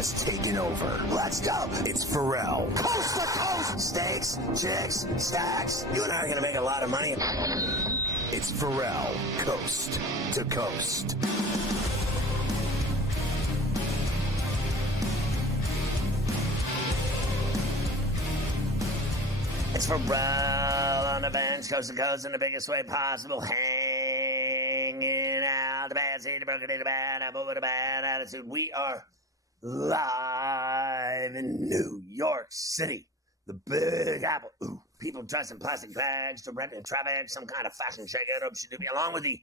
has taken over. Let's go. It's Ferrall. Coast to coast. Steaks, chicks, stacks. You and I are going to make a lot of money. It's Ferrall, coast to coast. It's Ferrall on the bench, coast to coast in the biggest way possible. Hanging out the bad seed, the broken in the bad apple with a bad attitude. We are live in New York City, the Big Apple. Ooh, people dressed in plastic bags to rent in traffic, some kind of fashion shake-up should be, along with the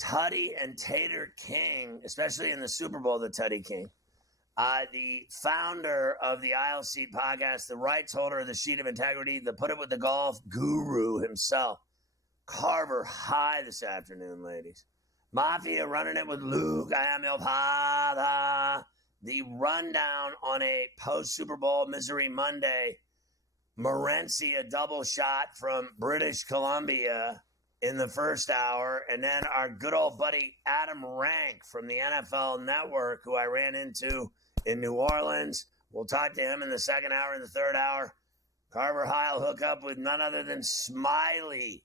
Tutty and Tater King, especially in the Super Bowl, the Tutty King. The founder of the Aisle Seat podcast, the rights holder of the Sheet of Integrity, the Put It With the Golf guru himself, Carver High this afternoon, ladies. Mafia running it with Luke. I am your father. The rundown on a post-Super Bowl Misery Monday. Morency, a double shot from British Columbia in the first hour. And then our good old buddy Adam Rank from the NFL Network, who I ran into in New Orleans. We'll talk to him in the second hour. In the third hour, Carver High will hook up with none other than Smiley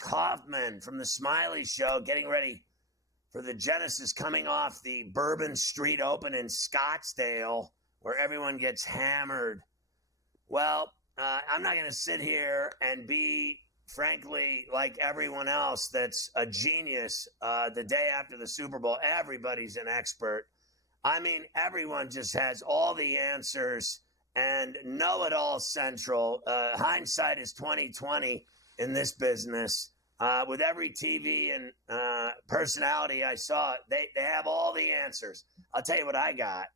Kaufman from the Smiley Show, getting ready for the Genesis, coming off the Bourbon Street Open in Scottsdale, where everyone gets hammered. Well, I'm not going to sit here and be, frankly, like everyone else that's a genius the day after the Super Bowl. Everybody's an expert. I mean, everyone just has all the answers and know-it-all central. Hindsight is 20/20 in this business. With every TV and personality I saw, they have all the answers. I'll tell you what I got.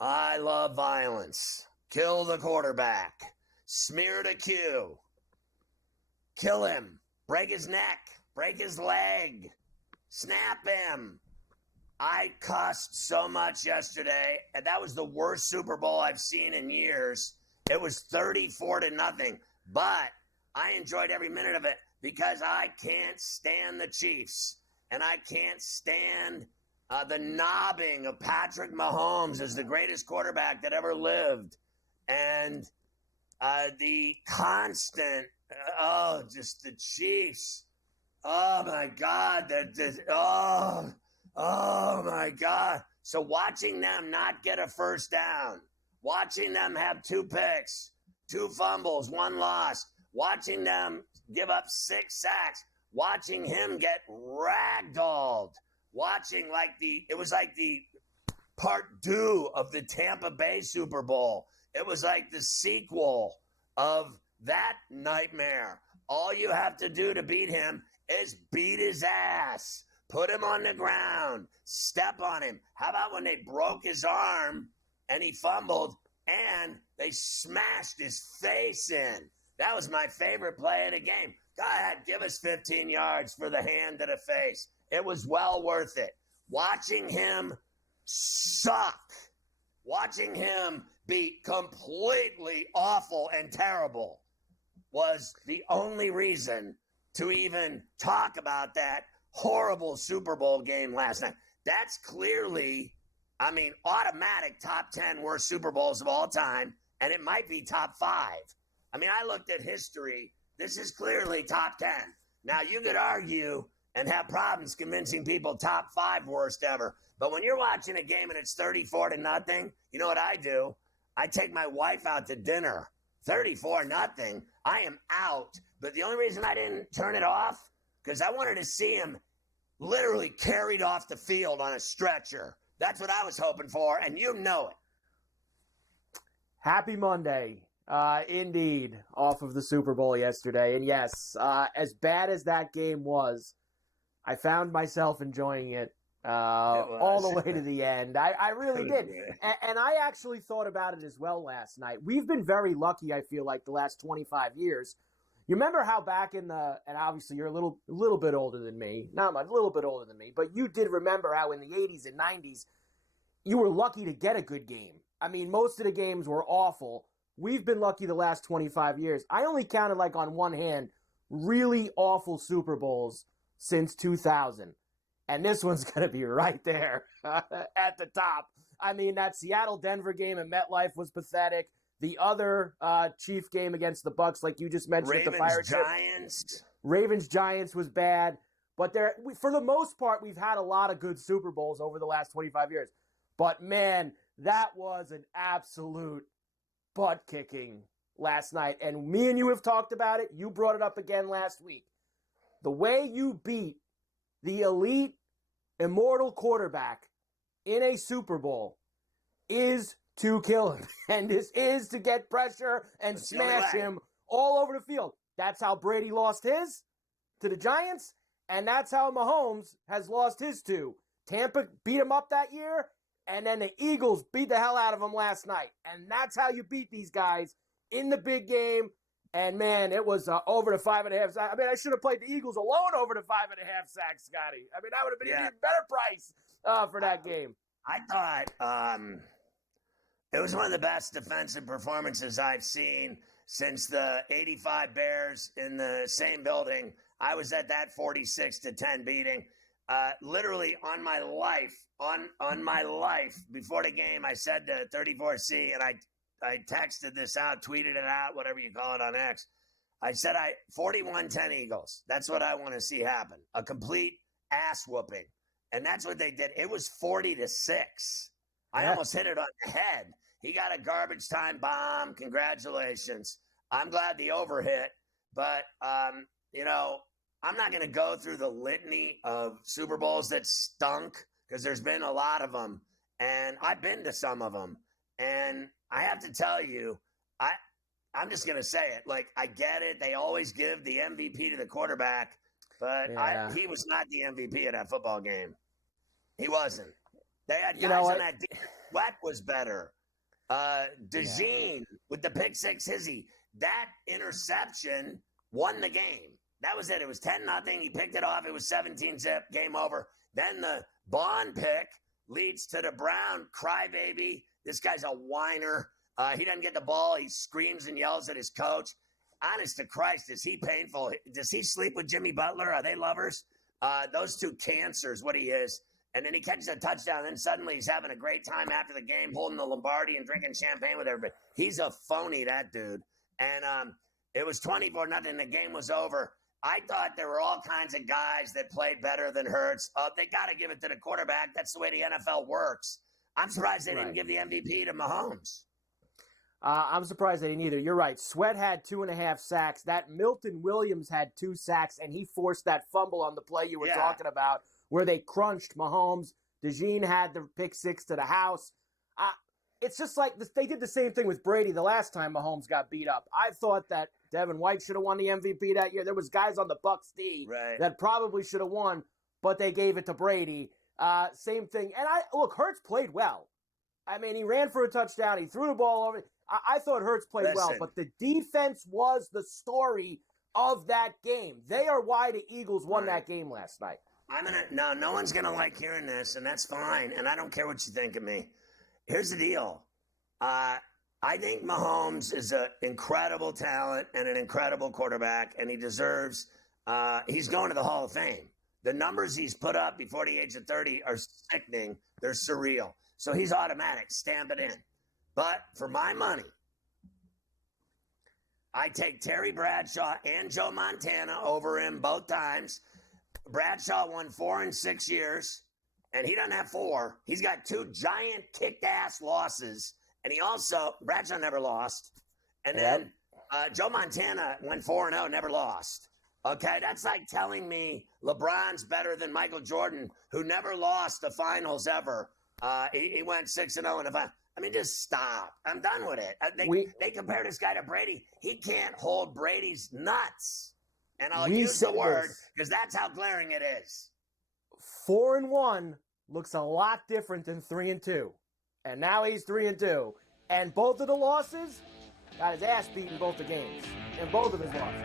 I love violence. Kill the quarterback. Smear the Q. Kill him. Break his neck. Break his leg. Snap him. I cussed so much yesterday, and that was the worst Super Bowl I've seen in years. It was 34-0, but I enjoyed every minute of it because I can't stand the Chiefs, and I can't stand the knobbing of Patrick Mahomes as the greatest quarterback that ever lived, and the constant, just the Chiefs. Oh, my God. Oh, my God. So watching them not get a first down, watching them have 2 picks, 2 fumbles, 1 loss, watching them give up 6 sacks, watching him get ragdolled, watching it was like the part 2 of the Tampa Bay Super Bowl. It was like the sequel of that nightmare. All you have to do to beat him is beat his ass. Put him on the ground. Step on him. How about when they broke his arm and he fumbled and they smashed his face in? That was my favorite play of the game. Go ahead, give us 15 yards for the hand to the face. It was well worth it. Watching him suck, watching him be completely awful and terrible was the only reason to even talk about that horrible Super Bowl game last night. That's clearly, automatic top 10 worst Super Bowls of all time, and it might be top 5. I looked at history. This is clearly top 10. Now, you could argue and have problems convincing people top 5 worst ever, but when you're watching a game and it's 34-0, you know what I do? I take my wife out to dinner. 34-0, I am out. But the only reason I didn't turn it off, because I wanted to see him literally carried off the field on a stretcher. That's what I was hoping for, and you know it. Happy Monday, indeed, off of the Super Bowl yesterday. And yes, as bad as that game was, I found myself enjoying it all the way to the end. I really did. And I actually thought about it as well last night. We've been very lucky, I feel like, the last 25 years. You remember how back in and obviously you're a little bit older than me, not much, a little bit older than me, but you did remember how in the 80s and 90s, you were lucky to get a good game. Most of the games were awful. We've been lucky the last 25 years. I only counted on one hand really awful Super Bowls since 2000. And this one's going to be right there at the top. I mean, that Seattle-Denver game at MetLife was pathetic. The other Chief game against the Bucs, like you just mentioned, with the Pirates. Ravens-Giants. Ravens-Giants was bad. But for the most part, we've had a lot of good Super Bowls over the last 25 years. But, man, that was an absolute butt-kicking last night. And me and you have talked about it. You brought it up again last week. The way you beat the elite, immortal quarterback in a Super Bowl is to kill him. And this is to get pressure and smash him all over the field. That's how Brady lost his to the Giants, and that's how Mahomes has lost his to. Tampa beat him up that year, and then the Eagles beat the hell out of him last night. And that's how you beat these guys in the big game. And, man, it was over the 5.5. I mean, I should have played the Eagles alone over the 5.5 sacks, Scotty. I mean, that would have been an even better price for that game. I thought it was one of the best defensive performances I've seen since the 85 Bears in the same building. I was at that 46-10 beating. Literally on my life, before the game, I said to 34C, and I texted this out, tweeted it out, whatever you call it on X. I said 41-10 Eagles. That's what I want to see happen. A complete ass whooping. And that's what they did. It was 40-6. I almost hit it on the head. He got a garbage time bomb. Congratulations. I'm glad the over hit. But, you know, I'm not going to go through the litany of Super Bowls that stunk because there's been a lot of them. And I've been to some of them. And I have to tell you, I'm just going to say it. Like, I get it. They always give the MVP to the quarterback. But he was not the MVP of that football game. He wasn't. They had guys on that team. Sweat was better. DeJean with the pick six hizzy. That interception won the game. That was it. It was 10-0. He picked it off. It was 17-zip. Game over. Then the Bond pick leads to the Brown crybaby. This guy's a whiner. He doesn't get the ball. He screams and yells at his coach. Honest to Christ, is he painful? Does he sleep with Jimmy Butler? Are they lovers? Those two cancers, what he is. And then he catches a touchdown, and then suddenly he's having a great time after the game, holding the Lombardi and drinking champagne with everybody. He's a phony, that dude. And it was 24-0. The game was over. I thought there were all kinds of guys that played better than Hurts. They got to give it to the quarterback. That's the way the NFL works. I'm surprised they didn't give the MVP to Mahomes. I'm surprised they didn't either. You're right. Sweat had 2.5 sacks. That Milton Williams had 2 sacks, and he forced that fumble on the play you were talking about where they crunched Mahomes. DeJean had the pick six to the house. It's just like they did the same thing with Brady the last time Mahomes got beat up. I thought that Devin White should have won the MVP that year. There was guys on the Bucs D that probably should have won, but they gave it to Brady. Same thing. And look, Hurts played well. I mean, he ran for a touchdown. He threw the ball over. I thought Hurts played well, but the defense was the story of that game. They are why the Eagles won that game last night. No one's going to like hearing this, and that's fine, and I don't care what you think of me. Here's the deal. I think Mahomes is an incredible talent and an incredible quarterback, and he deserves he's going to the Hall of Fame. The numbers he's put up before the age of 30 are sickening. They're surreal. So he's automatic. Stamp it in. But for my money, I take Terry Bradshaw and Joe Montana over him both times. Bradshaw won 4 in 6 years, and he doesn't have 4. He's got 2 giant kicked-ass losses, and he also – Bradshaw never lost. And then Joe Montana went 4-0, never lost. Okay, that's like telling me LeBron's better than Michael Jordan, who never lost the finals ever. He went 6-0 in the finals. I mean, just stop. I'm done with it. They compare this guy to Brady. He can't hold Brady's nuts. And I'll use the word because that's how glaring it is. 4-1 looks a lot different than 3-2. And now he's 3-2. And both of the losses got his ass beat in both the games. In both of his losses.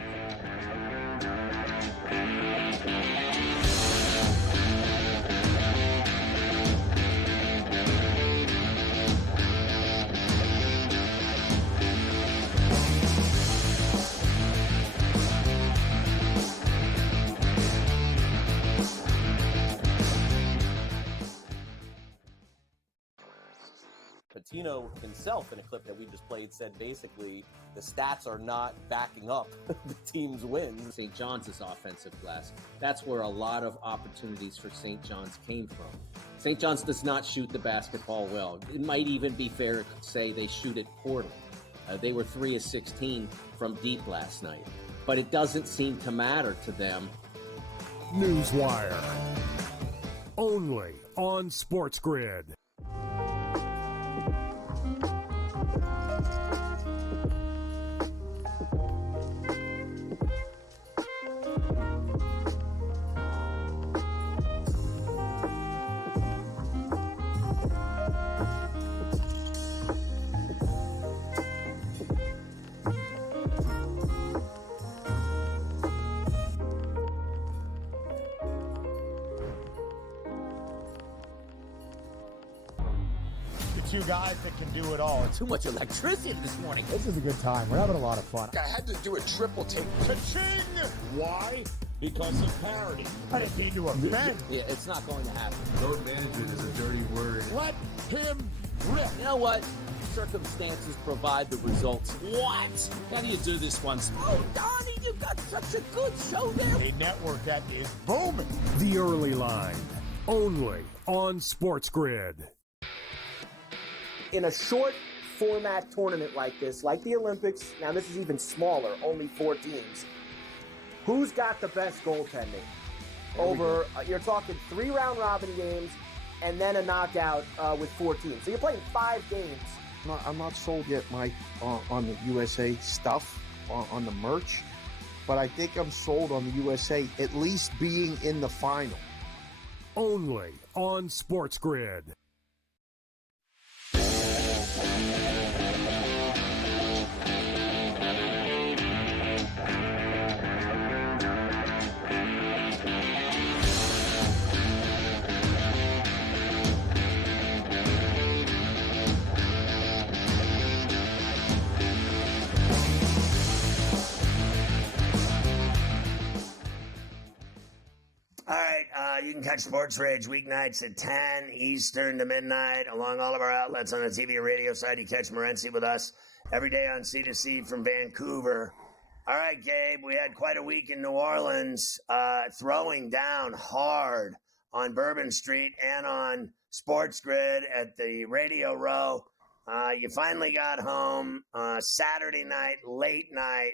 Pitino himself, in a clip that we just played, said basically the stats are not backing up the team's wins. St. John's is offensive glass. That's where a lot of opportunities for St. John's came from. St. John's does not shoot the basketball well. It might even be fair to say they shoot it poorly. They were 3 of 16 from deep last night. But it doesn't seem to matter to them. Newswire. Only on SportsGrid. Two guys that can do it all. Too much electricity this morning. This is a good time. We're having a lot of fun. I had to do a triple take. Ka-ching! Why? Because of parity. I didn't mean to offend. Yeah, it's not going to happen. Load management is a dirty word. Let him rip. You know what? Circumstances provide the results. What? How do you do this one? Oh, Donnie, you got such a good show there. A network that is booming. The Early Line. Only on SportsGrid. In a short format tournament like this, like the Olympics, now this is even smaller, only 4 teams. Who's got the best goaltending? You're talking 3 round robin games and then a knockout with 4 teams. So you're playing 5 games. I'm not sold yet, Mike, on the USA stuff, on the merch, but I think I'm sold on the USA at least being in the final. Only on SportsGrid. All right, you can catch Sports Rage weeknights at 10 Eastern to midnight along all of our outlets on the TV and radio side. You catch Morency with us every day on C2C from Vancouver. All right, Gabe, we had quite a week in New Orleans, throwing down hard on Bourbon Street and on Sports Grid at the Radio Row. You finally got home Saturday night, late night.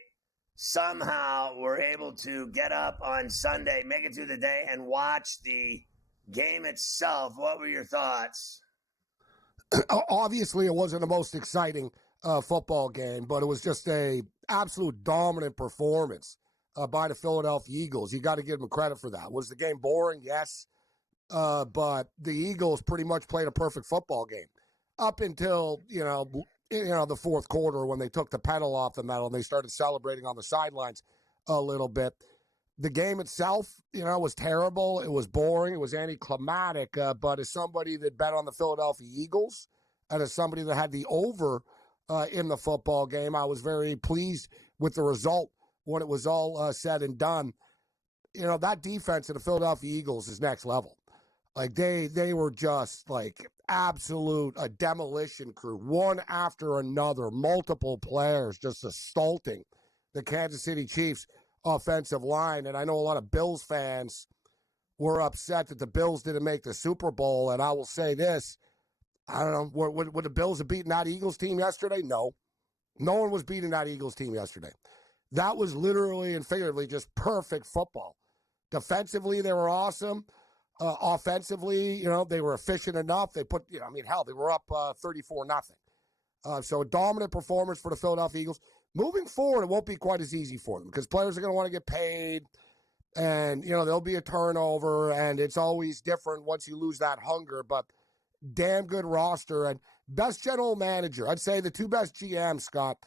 Somehow we're able to get up on Sunday, make it through the day, and watch the game itself. What were your thoughts? Obviously, it wasn't the most exciting football game, but it was just a absolute dominant performance by the Philadelphia Eagles. You got to give them credit for that. Was the game boring? Yes. But the Eagles pretty much played a perfect football game up until, the fourth quarter when they took the pedal off the metal and they started celebrating on the sidelines a little bit. The game itself, was terrible. It was boring. It was anticlimactic. But as somebody that bet on the Philadelphia Eagles and as somebody that had the over in the football game, I was very pleased with the result when it was all said and done. That defense of the Philadelphia Eagles is next level. Like they were just like absolute a demolition crew, one after another, multiple players just assaulting the Kansas City Chiefs offensive line. And I know a lot of Bills fans were upset that the Bills didn't make the Super Bowl. And I will say this, I don't know, would the Bills have beaten that Eagles team yesterday? No. No one was beating that Eagles team yesterday. That was literally and figuratively just perfect football. Defensively, they were awesome. Offensively, they were efficient enough. They put, they were up 34-0. So a dominant performance for the Philadelphia Eagles. Moving forward, it won't be quite as easy for them because players are going to want to get paid and, there'll be a turnover and it's always different once you lose that hunger, but damn good roster and best general manager. I'd say the 2 best GMs, Scott,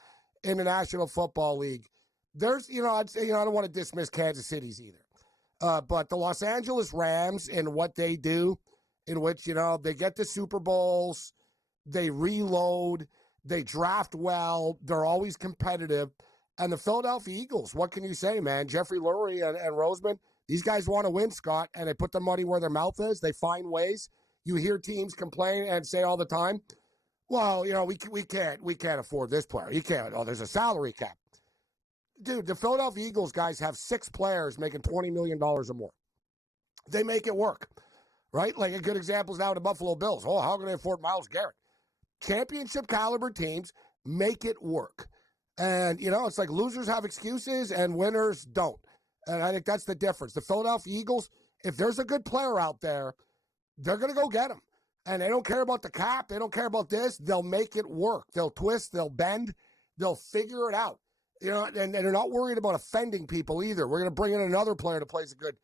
in the National Football League. There's, I'd say, I don't want to dismiss Kansas City's either. But the Los Angeles Rams and what they do, in which, they get the Super Bowls, they reload, they draft well, they're always competitive. And the Philadelphia Eagles, what can you say, man? Jeffrey Lurie and Roseman, these guys want to win, Scott, and they put their money where their mouth is. They find ways. You hear teams complain and say all the time, Well, we can't afford this player. You can't. Oh, there's a salary cap. Dude, the Philadelphia Eagles guys have 6 players making $20 million or more. They make it work, right? Like a good example is now the Buffalo Bills. Oh, how can they afford Myles Garrett? Championship caliber teams make it work. And, it's like losers have excuses and winners don't. And I think that's the difference. The Philadelphia Eagles, if there's a good player out there, they're going to go get him. And they don't care about the cap. They don't care about this. They'll make it work. They'll twist. They'll bend. They'll figure it out. And they're not worried about offending people either. We're going to bring in another player that plays a good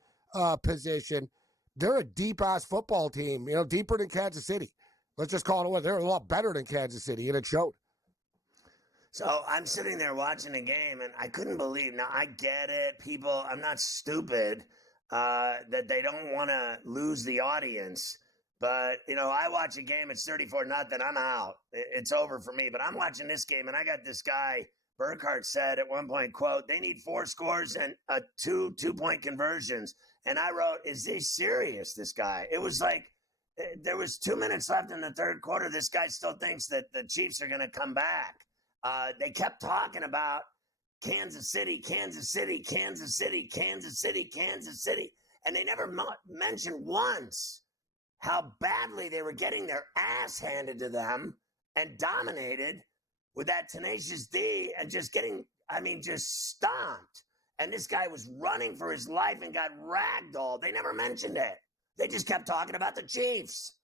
position. They're a deep-ass football team, deeper than Kansas City. Let's just call it what. They're a lot better than Kansas City, and it showed. So I'm sitting there watching the game, and I couldn't believe. Now, I get it. People, I'm not stupid that they don't want to lose the audience. But, I watch a game, it's 34-0, I'm out. It's over for me. But I'm watching this game, and I got this guy, Burkhardt said at one point, quote, they need 4 scores and two-point conversions. And I wrote, is he serious, this guy? It was like there was 2 minutes left in the third quarter. This guy still thinks that the Chiefs are going to come back. They kept talking about Kansas City, Kansas City, Kansas City, Kansas City, Kansas City. And they never mentioned once how badly they were getting their ass handed to them and dominated with that tenacious D and just stomped. And this guy was running for his life and got ragdolled. They never mentioned it. They just kept talking about the Chiefs.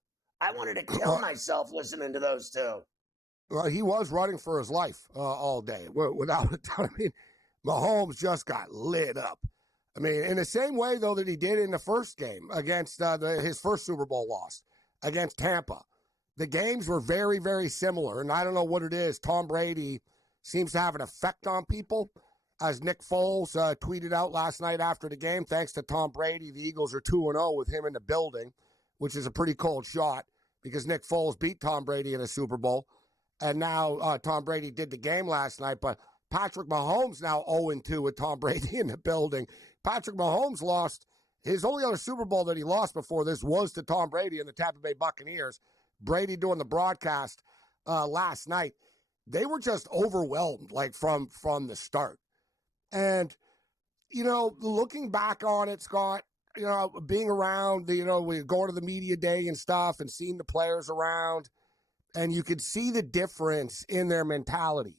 I wanted to kill myself listening to those two. Well, he was running for his life all day. Without a doubt. Mahomes just got lit up. In the same way, though, that he did in the first game against his first Super Bowl loss against Tampa. The games were very, very similar, and I don't know what it is. Tom Brady seems to have an effect on people. As Nick Foles tweeted out last night after the game, thanks to Tom Brady, the Eagles are 2-0 with him in the building, which is a pretty cold shot because Nick Foles beat Tom Brady in a Super Bowl. And now Tom Brady did the game last night, but Patrick Mahomes now 0-2 with Tom Brady in the building. Patrick Mahomes lost his only other Super Bowl that he lost before this was to Tom Brady and the Tampa Bay Buccaneers. Brady doing the broadcast last night. They were just overwhelmed, like from the start. And, looking back on it, Scott, being around, we go to the media day and stuff and seeing the players around, and you could see the difference in their mentality.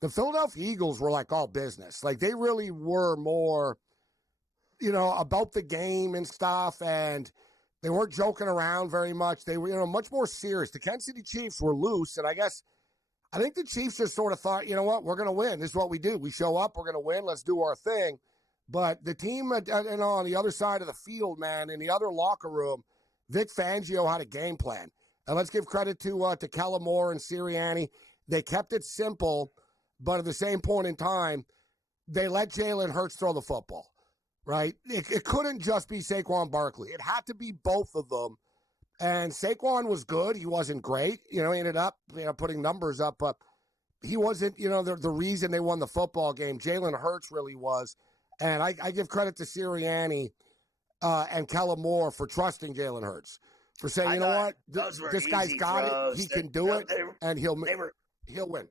The Philadelphia Eagles were like all business. Like they really were more, about the game and stuff, and they weren't joking around very much. They were, much more serious. The Kansas City Chiefs were loose, and I think the Chiefs just sort of thought, you know what, we're going to win. This is what we do. We show up, we're going to win. Let's do our thing. But the team on the other side of the field, man, in the other locker room, Vic Fangio had a game plan. And let's give credit to Kellen Moore and Sirianni. They kept it simple, but at the same point in time, they let Jalen Hurts throw the football, right? It couldn't just be Saquon Barkley. It had to be both of them. And Saquon was good. He wasn't great. He ended up putting numbers up, but he wasn't, the reason they won the football game. Jalen Hurts really was. And I give credit to Sirianni and Kellen Moore for trusting Jalen Hurts, for saying, you know what, this guy's got it. He can do it, and he'll win.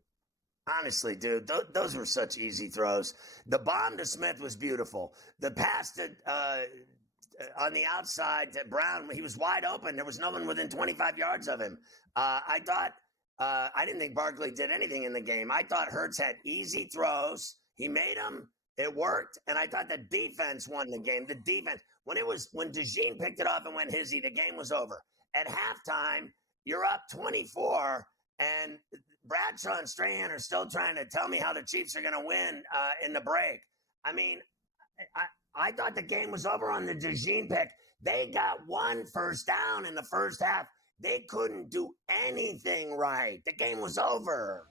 Honestly, dude, those were such easy throws. The bomb to Smith was beautiful. The pass to on the outside to Brown, he was wide open. There was no one within 25 yards of him. I didn't think Barkley did anything in the game. I thought Hurts had easy throws. He made them. It worked. And I thought the defense won the game. The defense, when DeJean picked it off and went hizzy, the game was over. At halftime, you're up 24, and Bradshaw and Strahan are still trying to tell me how the Chiefs are going to win in the break. I thought the game was over on the DeJean pick. They got 1 first down in the first half. They couldn't do anything right. The game was over.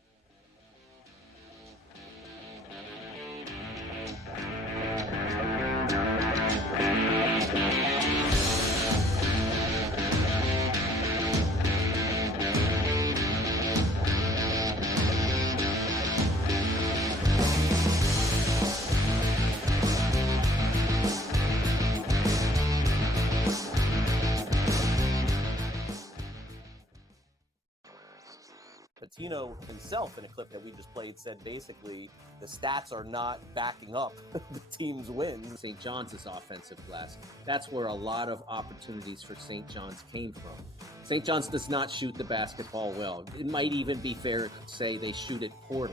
Patino himself, in a clip that we just played, said basically the stats are not backing up the team's wins. St. John's offensive glass. That's where a lot of opportunities for St. John's came from. St. John's does not shoot the basketball well. It might even be fair to say they shoot it poorly.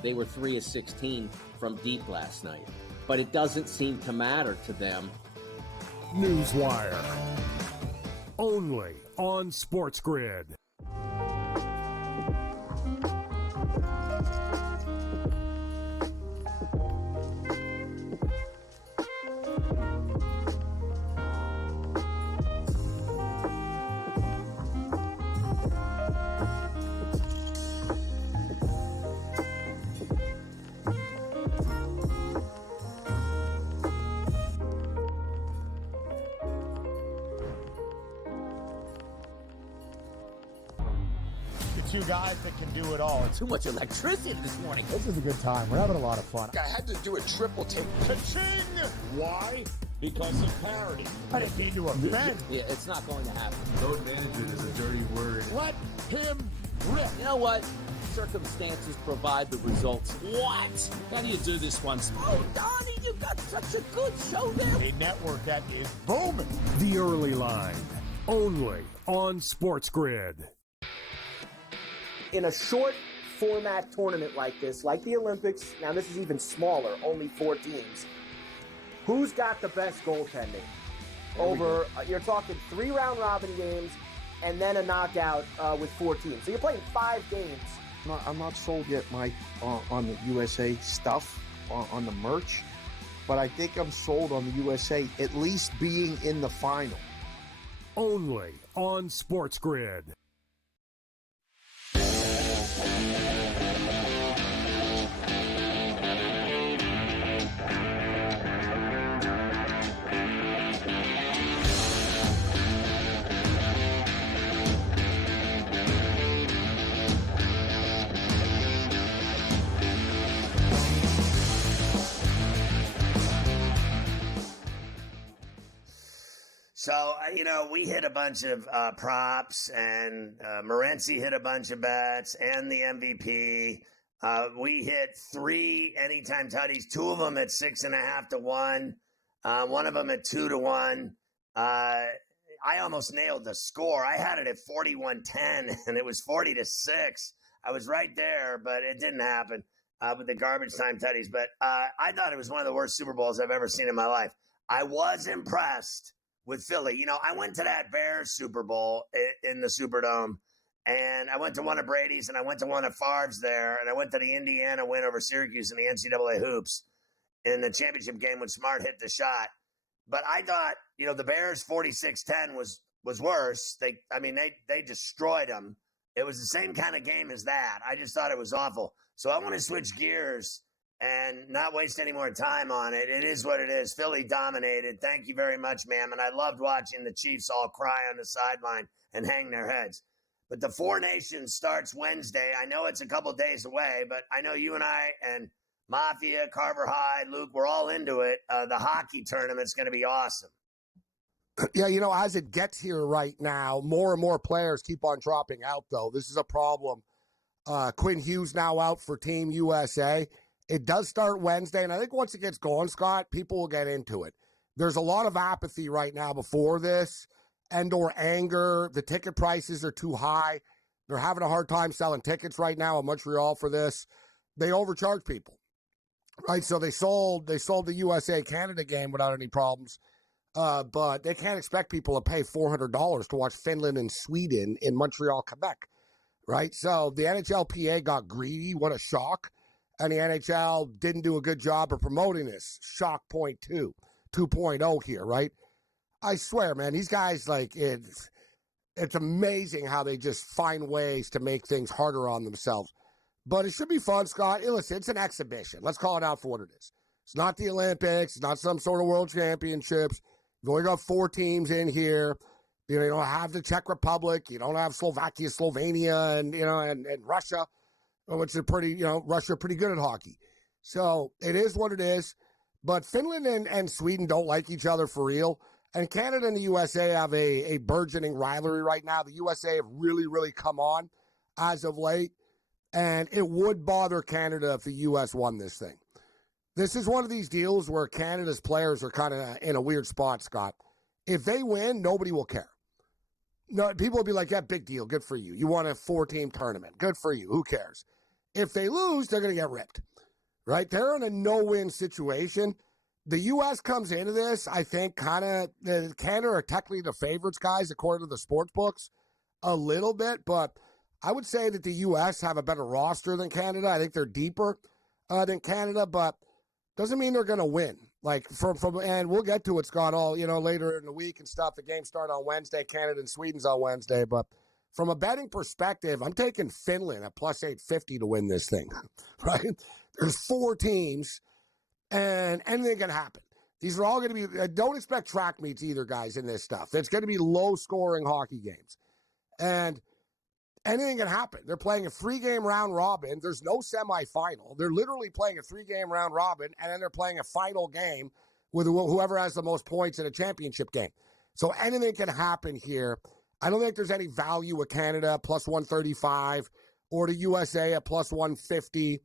They were 3 of 16 from deep last night. But it doesn't seem to matter to them. Newswire. Only on SportsGrid. Two guys that can do it all. Too much electricity this morning. This is a good time. We're having a lot of fun. I had to do a triple take. Ka-ching! Why? Because of parity. I didn't mean to offend. Yeah, it's not going to happen. Load management is a dirty word. Let him rip. You know what? Circumstances provide the results. What? How do you do this one? Oh, Donnie, you got such a good show there. A network that is booming. The Early Line. Only on SportsGrid. In a short format tournament like this, like the Olympics, now this is even smaller, only 4 teams, who's got the best goaltending? Over, you're talking 3 round robin games and then a knockout with 4 teams. So you're playing 5 games. I'm not sold yet, Mike, on the USA stuff, on the merch, but I think I'm sold on the USA at least being in the final. Only on SportsGrid. So, we hit a bunch of props, and Morency hit a bunch of bets, and the MVP. We hit 3 anytime tutties, 2 of them at 6.5 to 1, 1 of them at 2 to 1. I almost nailed the score. I had it at 41-10, and it was 40-6. I was right there, but it didn't happen with the garbage time tutties. But I thought it was one of the worst Super Bowls I've ever seen in my life. I was impressed with Philly. I went to that Bears Super Bowl in the Superdome, and I went to one of Brady's, and I went to one of Favre's there, and I went to the Indiana win over Syracuse in the NCAA hoops in the championship game when Smart hit the shot. But I thought, the Bears 46-10 was worse. They destroyed them. It was the same kind of game as that. I just thought it was awful. So I want to switch gears and not waste any more time on it. It is what it is. Philly dominated. Thank you very much, ma'am. And I loved watching the Chiefs all cry on the sideline and hang their heads. But the Four Nations starts Wednesday. I know it's a couple days away, but I know you and I and Mafia, Carver High, Luke, we're all into it. The hockey tournament's going to be awesome. Yeah, as it gets here right now, more and more players keep on dropping out, though. This is a problem. Quinn Hughes now out for Team USA. It does start Wednesday, and I think once it gets going, Scott, people will get into it. There's a lot of apathy right now before this and/or anger. The ticket prices are too high. They're having a hard time selling tickets right now in Montreal for this. They overcharge people, right? So they sold the USA-Canada game without any problems, but they can't expect people to pay $400 to watch Finland and Sweden in Montreal, Quebec, right? So the NHLPA got greedy. What a shock. And the NHL didn't do a good job of promoting this. Shock point 2.0 here, right? I swear, man, these guys, it's amazing how they just find ways to make things harder on themselves. But it should be fun, Scott. Hey, listen, it's an exhibition. Let's call it out for what it is. It's not the Olympics. It's not some sort of world championships. You've only got 4 teams in here. You don't have the Czech Republic. You don't have Slovakia, Slovenia, and Russia, which are Russia are pretty good at hockey. So it is what it is. But Finland and Sweden don't like each other for real. And Canada and the USA have a burgeoning rivalry right now. The USA have really, really come on. as of late, and it would bother Canada if the U.S. won this thing. This is one of these deals where Canada's players are kind of in a weird spot, Scott. If they win, nobody will care. No, people will be like, yeah, big deal. Good for you. You won a 4-team tournament. Good for you. Who cares? If they lose, they're going to get ripped, right? They're in a no-win situation. The U.S. comes into this, I think, kind of, Canada are technically the favorites, guys, according to the sports books, a little bit. But I would say that the U.S. have a better roster than Canada. I think they're deeper than Canada, but doesn't mean they're going to win. Like, and we'll get to it, Scott, all, later in the week and stuff. The games start on Wednesday. Canada and Sweden's on Wednesday. But from a betting perspective, I'm taking Finland at plus 850 to win this thing, right? There's 4 teams, and anything can happen. These are all going to be, don't expect track meets either, guys, in this stuff. It's going to be low-scoring hockey games. And anything can happen. They're playing a 3-game round robin. There's no semifinal. They're literally playing a 3-game round robin, and then they're playing a final game with whoever has the most points in a championship game. So anything can happen here. I don't think there's any value with Canada plus 135 or the USA at plus 150.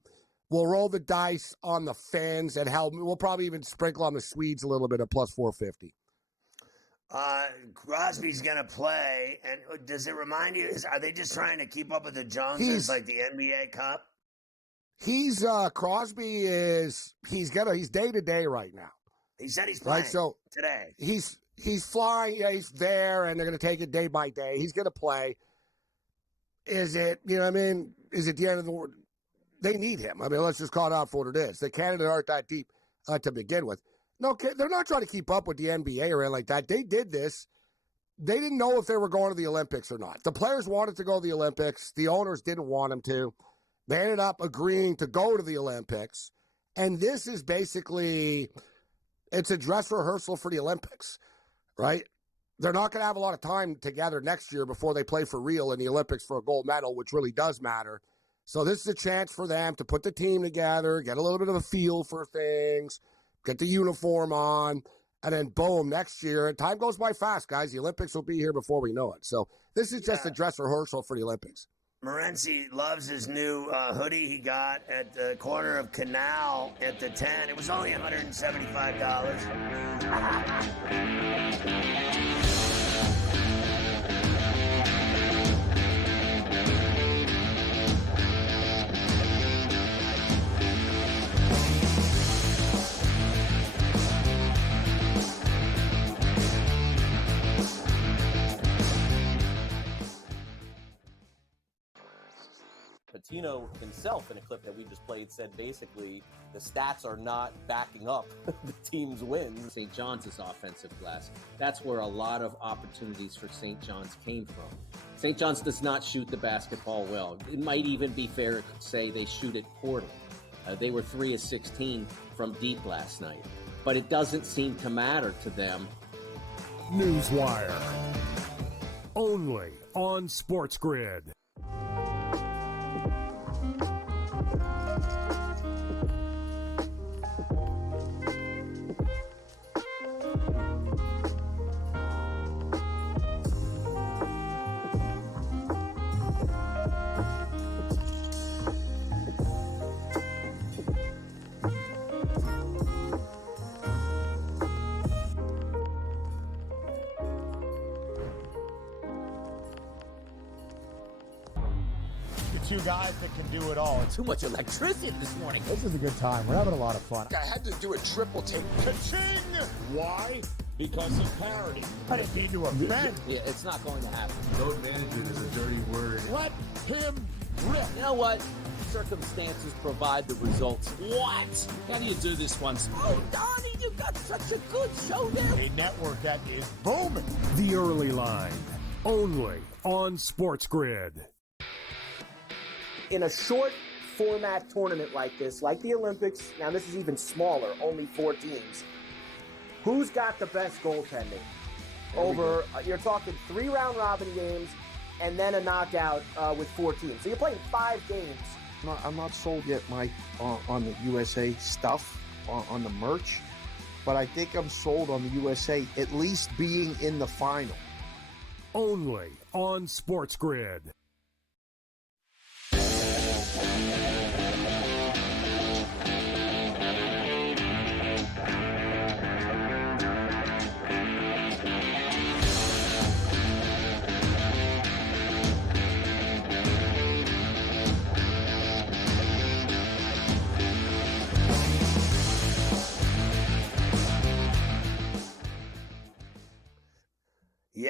We'll roll the dice on the Finns, and hell, we'll probably even sprinkle on the Swedes a little bit at plus 450. Crosby's going to play, and does it remind you, are they just trying to keep up with the Joneses like the NBA Cup? Crosby he's day-to-day right now. He said he's playing today. He's flying, he's there, and they're going to take it day by day. He's going to play. Is it, is it the end of the world? They need him. Let's just call it out for what it is. The Canada aren't that deep to begin with. No, they're not trying to keep up with the NBA or anything like that. They did this. They didn't know if they were going to the Olympics or not. The players wanted to go to the Olympics. The owners didn't want them to. They ended up agreeing to go to the Olympics. And this is basically, it's a dress rehearsal for the Olympics, right? They're not going to have a lot of time together next year before they play for real in the Olympics for a gold medal, which really does matter. So this is a chance for them to put the team together, get a little bit of a feel for things, get the uniform on, and then boom, next year. Time goes by fast, guys. The Olympics will be here before we know it. So this is just a dress rehearsal for the Olympics. Morency loves his new hoodie he got at the corner of Canal at the 10. It was only $175. Patino himself, in a clip that we just played, said basically the stats are not backing up the team's wins. St. John's offensive glass. That's where a lot of opportunities for St. John's came from. St. John's does not shoot the basketball well. It might even be fair to say they shoot it poorly. They were 3 of 16 from deep last night. But it doesn't seem to matter to them. Newswire. Only on SportsGrid. Two guys that can do it all. Too much electricity this morning. This is a good time. We're having a lot of fun. I had to do a triple take. Ka-ching! Why? Because of parity. I didn't mean to offend. Yeah, it's not going to happen. Load management is a dirty word. Let him rip. You know what? Circumstances provide the results. What? How do you do this one? Oh, Donnie, you got such a good show there. A network that is booming. The Early Line. Only on SportsGrid. In a short format tournament like this, like the Olympics, now this is even smaller, only 4 teams. Who's got the best goaltending? Over, you're talking 3 round robin games and then a knockout with 4 teams. So you're playing 5 games. I'm not sold yet, Mike, on the USA stuff, on the merch, but I think I'm sold on the USA at least being in the final. Only on SportsGrid.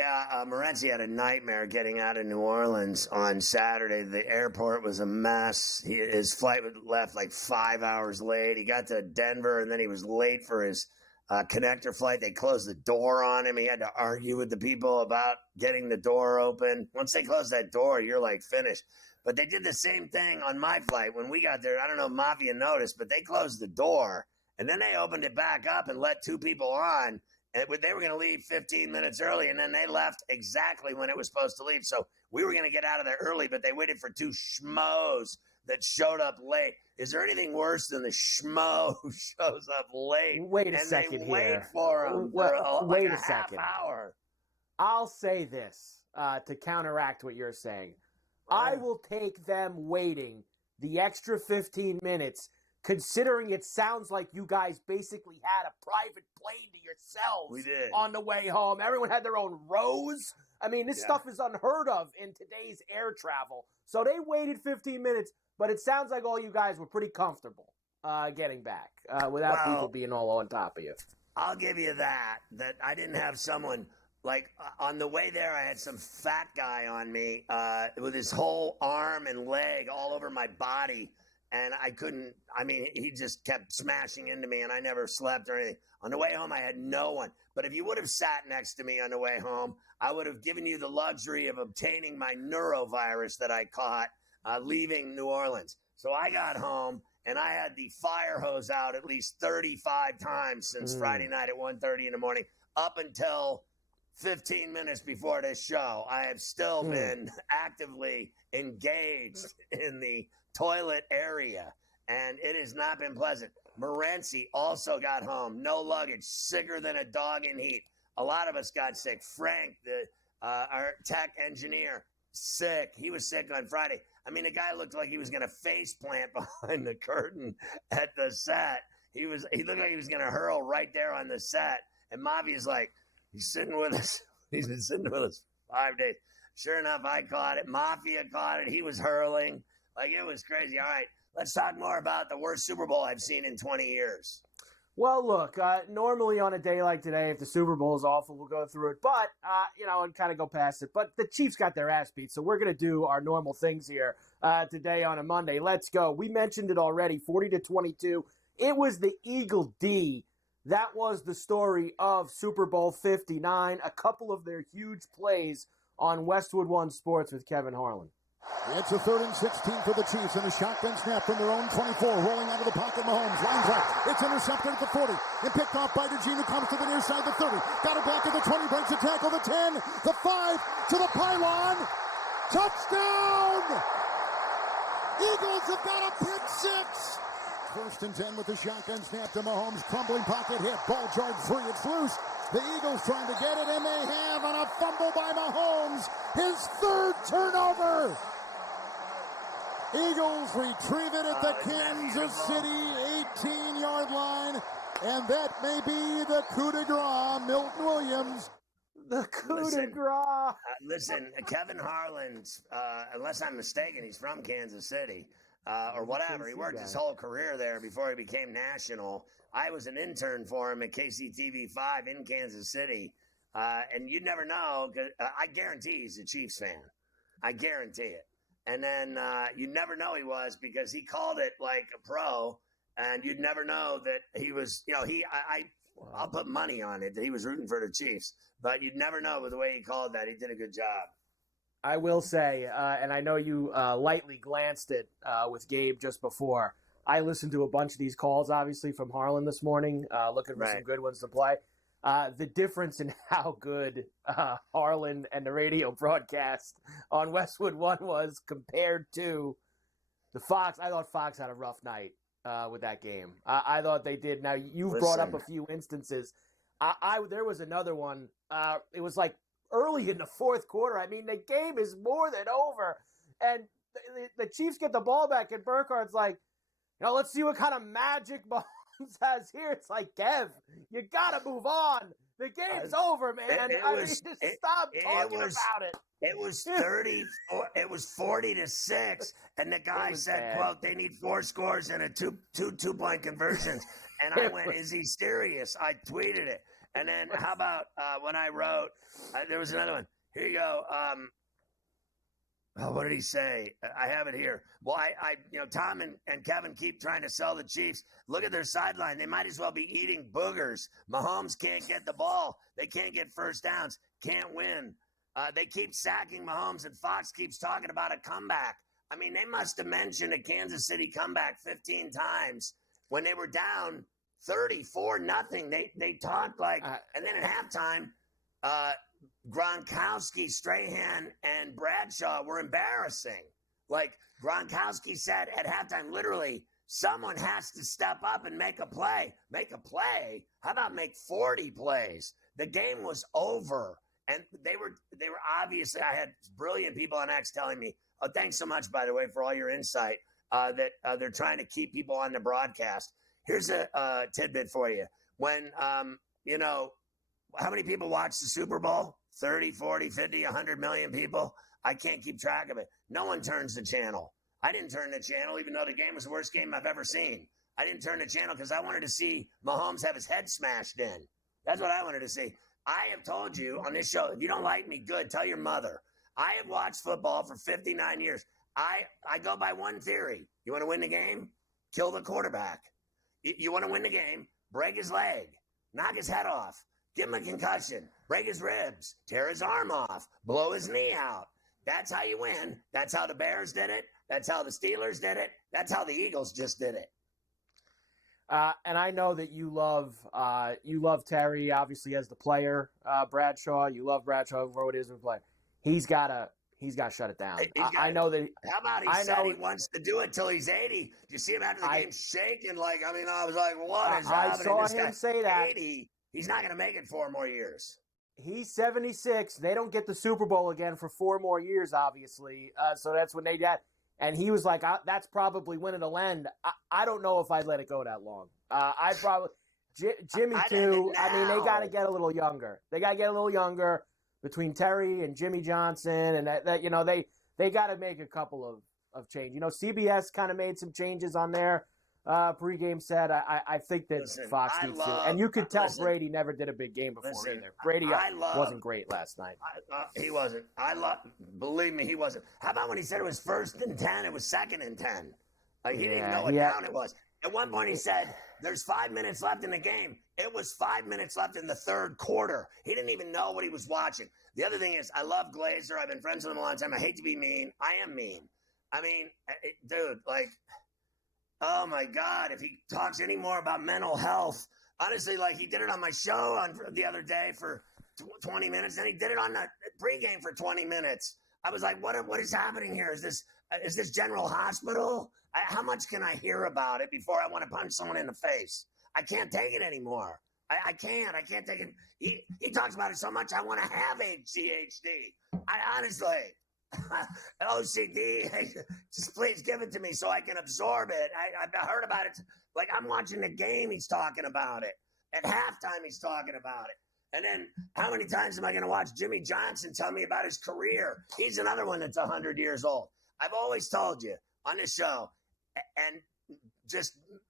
Yeah, Morency had a nightmare getting out of New Orleans on Saturday. The airport was a mess. His flight left like 5 hours late. He got to Denver, and then he was late for his connector flight. They closed the door on him. He had to argue with the people about getting the door open. Once they close that door, you're like finished. But they did the same thing on my flight when we got there. I don't know if Mafia noticed, but they closed the door, and then they opened it back up and let two people on. And they were going to leave 15 minutes early, and then they left exactly when it was supposed to leave. So we were going to get out of there early, but they waited for two schmoes that showed up late. Is there anything worse than the schmo who shows up late? Wait a second they here. Wait for him for wait a a second. half hour. I'll say this to counteract what you're saying. I will take them waiting the extra 15 minutes, considering it sounds like you guys basically had a private plane to yourselves We did. on the way home. Everyone had their own rows. I mean, this stuff is unheard of in today's air travel. So they waited 15 minutes, but it sounds like all you guys were pretty comfortable getting back without people being all on top of you. I'll give you that I didn't have someone like on the way there. I had some fat guy on me with his whole arm and leg all over my body, and I couldn't. I mean, he just kept smashing into me, and I never slept or anything. On the way home, I had no one. But if you would have sat next to me on the way home, I would have given you the luxury of obtaining my neurovirus that I caught leaving New Orleans. So I got home, and I had the fire hose out at least 35 times since Friday night at 1:30 in the morning up until 15 minutes before this show. I have still been actively engaged in the toilet area, and it has not been pleasant. Morency also got home, no luggage, sicker than a dog in heat. A lot of us got sick. Frank, our tech engineer, sick. He was sick on Friday. I mean, the guy looked like he was going to face plant behind the curtain at the set. He looked like he was going to hurl right there on the set. And Mavia's like, he's sitting with us. He's been sitting with us 5 days. Sure enough, I caught it. Mafia caught it. He was hurling. Like, it was crazy. All right, let's talk more about the worst Super Bowl I've seen in 20 years. Well, look, normally on a day like today, if the Super Bowl is awful, we'll go through it. But, and kind of go past it. But the Chiefs got their ass beat, so we're going to do our normal things here today on a Monday. Let's go. We mentioned it already, 40-22. It was the Eagle D. That was the story of Super Bowl 59, a couple of their huge plays on Westwood One Sports with Kevin Harlan. It's a 3rd and 16 for the Chiefs, and a shotgun snap from their own 24, rolling out of the pocket. Mahomes lines up. It's intercepted at the 40, and picked off by DeGene, who comes to the near side, the 30. Got it back at the 20, breaks the tackle, the 10, the 5, to the pylon. Touchdown! Eagles have got a pick six. 1st and 10 with the shotgun snap to Mahomes. Crumbling pocket hit. Ball charged free. It's loose. The Eagles trying to get it, and they have on a fumble by Mahomes. His 3rd turnover. Eagles retrieve it at the Kansas City 18-yard line, and that may be the coup de grace, Milton Williams. The coup de grace. Listen, Kevin Harlan's, unless I'm mistaken, he's from Kansas City. Or whatever. He worked his whole career there before he became national. I was an intern for him at KCTV5 in Kansas City. And you'd never know, because I guarantee he's a Chiefs fan. I guarantee it. And then you'd never know he was, because he called it like a pro, and you'd never know that he was, I'll put money on it that he was rooting for the Chiefs. But you'd never know with the way he called that. He did a good job. I will say, and I know you lightly glanced at with Gabe just before, I listened to a bunch of these calls, obviously, from Harlan this morning, looking for some good ones to play. The difference in how good Harlan and the radio broadcast on Westwood One was compared to the Fox. I thought Fox had a rough night with that game. I thought they did. Now, you've brought up a few instances. There was another one. It was like early in the 4th quarter. I mean, the game is more than over. And the Chiefs get the ball back, and Burkhardt's like, let's see what kind of magic Mahomes has here. It's like, Kev, you got to move on. The game's over, man. Just stop talking about it. It was 40-6, and the guy said, quote, they need 4 scores and a two-point conversions. And I went, is he serious? I tweeted it. And then how about when I wrote, there was another one. Here you go. What did he say? I have it here. Well, Tom and Kevin keep trying to sell the Chiefs. Look at their sideline. They might as well be eating boogers. Mahomes can't get the ball. They can't get first downs. Can't win. They keep sacking Mahomes, and Fox keeps talking about a comeback. I mean, they must have mentioned a Kansas City comeback 15 times when they were down 34-0. They talked like, and then at halftime, Gronkowski, Strahan, and Bradshaw were embarrassing. Like Gronkowski said at halftime, literally, someone has to step up and make a play. Make a play? How about make 40 plays? The game was over. And they were obviously, I had brilliant people on X telling me, oh, thanks so much, by the way, for all your insight, that they're trying to keep people on the broadcast. Here's a tidbit for you. When, how many people watch the Super Bowl? 30, 40, 50, 100 million people? I can't keep track of it. No one turns the channel. I didn't turn the channel, even though the game was the worst game I've ever seen. I didn't turn the channel because I wanted to see Mahomes have his head smashed in. That's what I wanted to see. I have told you on this show, if you don't like me, good, tell your mother. I have watched football for 59 years. I go by one theory. You want to win the game? Kill the quarterback. You want to win the game? Break his leg. Knock his head off. Give him a concussion. Break his ribs. Tear his arm off. Blow his knee out. That's how you win. That's how the Bears did it. That's how the Steelers did it. That's how the Eagles just did it. And I know that you love Terry, obviously, as the player. Bradshaw, you love Bradshaw, whoever it is as a player. He's got to shut it down. I know that. How about he said he wants to do it till he's 80? Do you see him after the game shaking? I was like, what is happening? I saw him say that. 80, he's not going to make it 4 more years. He's 76. They don't get the Super Bowl again for 4 more years, obviously. So that's when they get. And he was like, that's probably when it'll end. I don't know if I'd let it go that long. I'd probably Jimmy too. I mean, they got to get a little younger. They got to get a little younger between Terry and Jimmy Johnson, and that they got to make a couple of changes. CBS kind of made some changes on their pregame set. I think that Fox needs to. And you could tell Brady never did a big game before either. Brady wasn't great last night. He wasn't. Believe me, he wasn't. How about when he said it was 1st and 10? It was 2nd and 10. He didn't even know what down it was. At one point he said, there's 5 minutes left in the game. It was 5 minutes left in the third quarter. He didn't even know what he was watching. The other thing is, I love Glazer. I've been friends with him a long time. I hate to be mean. I am mean. I mean, dude, oh my God, if he talks any more about mental health, honestly, he did it on my show the other day for 20 minutes, and he did it on the pregame for 20 minutes. I was like, what is happening here? Is this General Hospital? How much can I hear about it before I want to punch someone in the face? I can't take it anymore. I can't take it. He talks about it so much, I want to have ADHD. I honestly... OCD, just please give it to me so I can absorb it. I heard about it. I'm watching the game, he's talking about it. At halftime, he's talking about it. And then how many times am I going to watch Jimmy Johnson tell me about his career? He's another one that's 100 years old. I've always told you on this show, and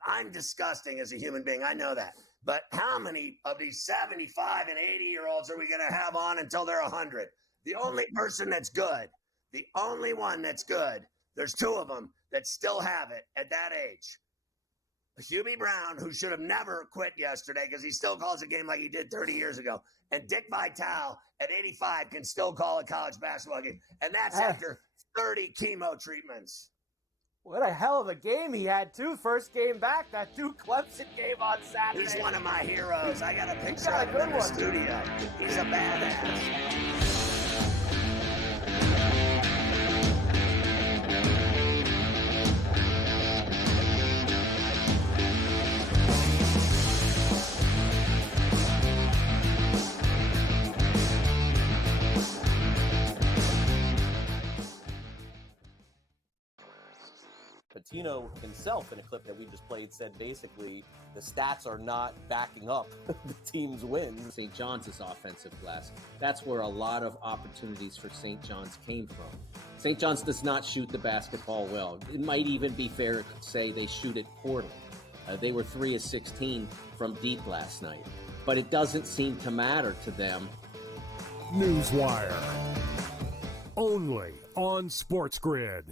I'm disgusting as a human being. I know that. But how many of these 75 and 80-year-olds are we going to have on until they're 100? The only person that's good, the only one that's good, there's 2 of them that still have it at that age. Hubie Brown, who should have never quit yesterday because he still calls a game like he did 30 years ago. And Dick Vitale at 85 can still call a college basketball game. And that's after 30 chemo treatments. What a hell of a game he had, too. First game back, that Duke Clemson game on Saturday. He's one of my heroes. I got a picture of him in the studio. He's a badass. Patino himself, in a clip that we just played, said basically the stats are not backing up the team's wins. St. John's is offensive glass. That's where a lot of opportunities for St. John's came from. St. John's does not shoot the basketball well. It might even be fair to say they shoot it poorly. They were 3 of 16 from deep last night. but it doesn't seem to matter to them. Newswire. Only on SportsGrid.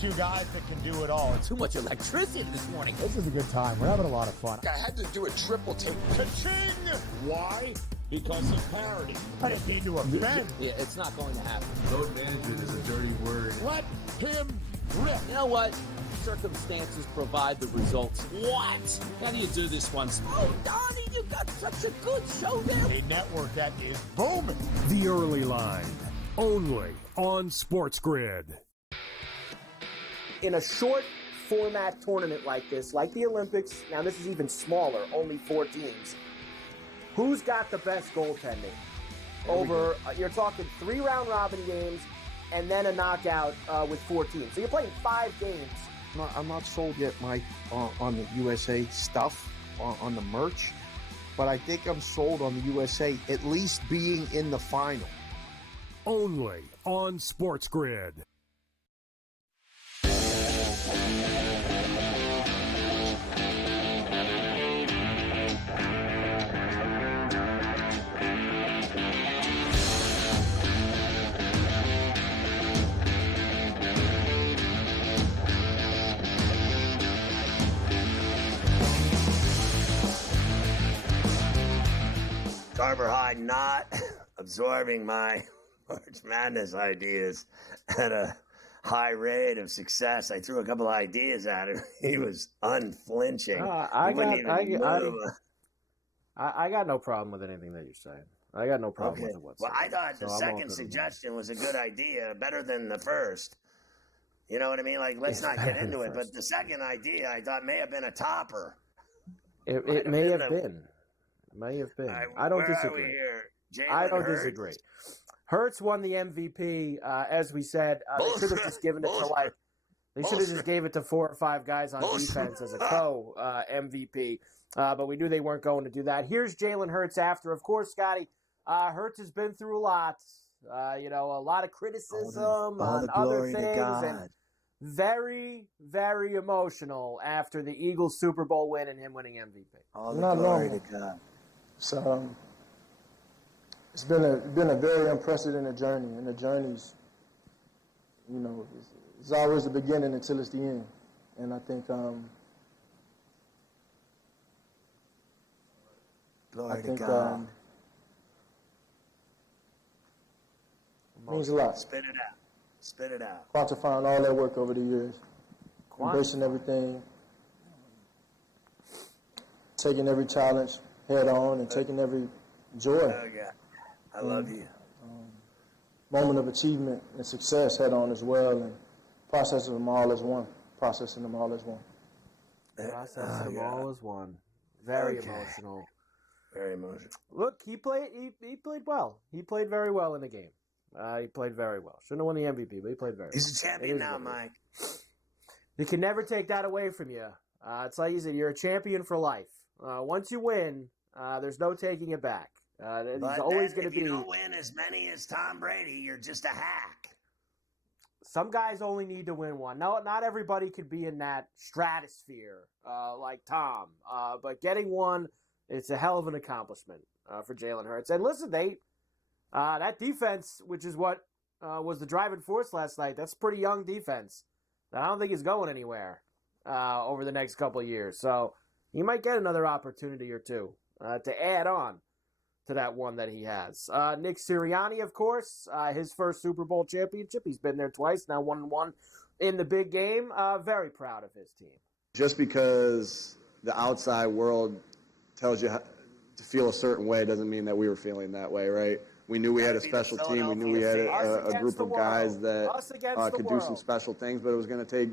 Two guys that can do it all. Too much electricity this morning. This is a good time. We're having a lot of fun. I had to do a triple take. Cha-ching! Why? Because of parity. I didn't mean to offend. Yeah, it's not going to happen. Load management is a dirty word. Let him rip. You know what? Circumstances provide the results. What? How do you do this one? Oh, Donnie, you got such a good show there. A network that is booming. The Early Line. Only on SportsGrid. In a short format tournament like this, like the Olympics, now this is even smaller, only 4 teams. Who's got the best goaltending? Over, you're talking 3 round robin games and then a knockout with 4 teams. So you're playing 5 games. I'm not sold yet, Mike, on the USA stuff, on the merch, but I think I'm sold on the USA at least being in the final. Only on SportsGrid. Carver High not absorbing my March Madness ideas at a high rate of success. I threw a couple of ideas at him. He was unflinching. I got no problem with anything that you're saying. I got no problem with it whatsoever. Well, I thought the second suggestion was a good idea, better than the first. You know what I mean? Like, let's not get into it. But the second idea, I thought may have been a topper. It may have been. May have been. I don't disagree. I don't disagree. Hurts won the MVP, as we said. They should have just given it to They should have just gave it to 4 or 5 guys on defense as a co-MVP. But we knew they weren't going to do that. Here's Jalen Hurts after. Of course, Scotty, Hurts has been through a lot. A lot of criticism on other things. And very, very emotional after the Eagles Super Bowl win and him winning MVP. All the glory to God. So it's been a very unprecedented journey, and the journey's, it's always the beginning until it's the end. And I think glory to God. It means a lot. Spit it out. Spit it out. Quantifying all that work over the years, embracing everything, taking every challenge head on, and taking every joy. Oh, God. I love you. Moment of achievement and success head on as well, and processing them all as one. Processing them all as one. Processing them all as one. Very emotional. Very emotional. Look, he played well. He played very well in the game. He played very well. Shouldn't have won the MVP, but he played very well. He's a champion now, Mike. You can never take that away from you. It's like you said, you're a champion for life. Once you win, there's no taking it back. He's always going to be. If you don't win as many as Tom Brady, you're just a hack. Some guys only need to win one. No, not everybody could be in that stratosphere like Tom. But getting one, it's a hell of an accomplishment for Jalen Hurts. And listen, that defense, which is what was the driving force last night, that's pretty young defense. I don't think it's going anywhere over the next couple of years. So he might get another opportunity or two to add on to that one that he has. Nick Sirianni, of course, his first Super Bowl championship. He's been there twice, now 1-1 in the big game. Very proud of his team. Just because the outside world tells you to feel a certain way doesn't mean that we were feeling that way, right? We knew we had a special team. We knew we had a group of guys that could do some special things, but it was going to take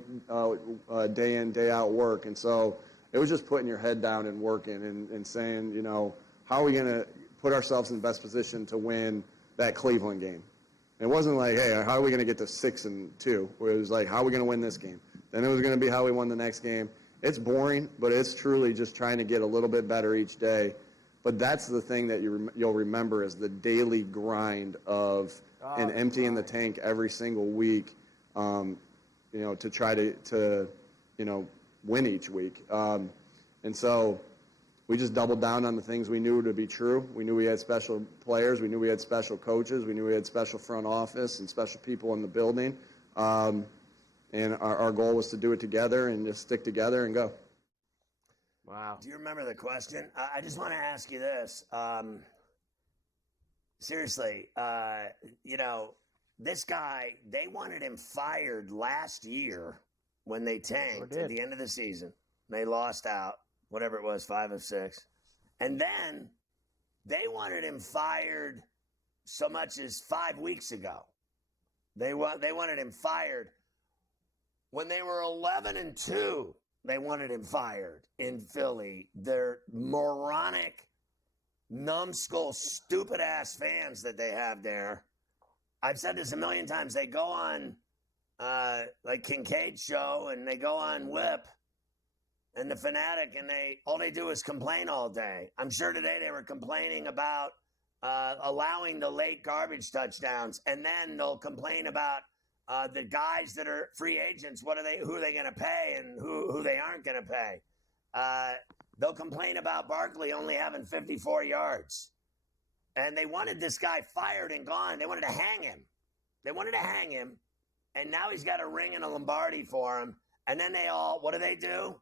day in, day out work. And so It was just putting your head down and working and saying, you know, how are we going to put ourselves in the best position to win that Cleveland game? It wasn't like, hey, how are we going to get to 6-2? It was like, how are we going to win this game? Then it was going to be how we won the next game. It's boring, but it's truly just trying to get a little bit better each day. But that's the thing that you'll remember is the daily grind of emptying the tank every single week, you know, to try to you know, win each week. And so we just doubled down on the things we knew to be true. We knew we had special players. We knew we had special coaches. We knew we had special front office and special people in the building. And our goal was to do it together and just stick together and go. Wow. Do you remember the question? I just want to ask you this. Seriously, you know, this guy, they wanted him fired last year when they tanked at the end of the season. They lost out, whatever it was, 5 of 6. And then they wanted him fired so much as 5 weeks ago. They wanted him fired when they were 11-2. They wanted him fired in Philly. Their moronic, numbskull, stupid-ass fans that they have there. I've said this a million times. They go on, like Kincaid's show, and they go on Whip and The Fanatic, and all they do is complain all day. I'm sure today they were complaining about allowing the late garbage touchdowns, and then they'll complain about the guys that are free agents. Who are they going to pay and who they aren't going to pay? They'll complain about Barkley only having 54 yards. And they wanted this guy fired and gone. They wanted to hang him. And now he's got a ring and a Lombardi for him. And then what do?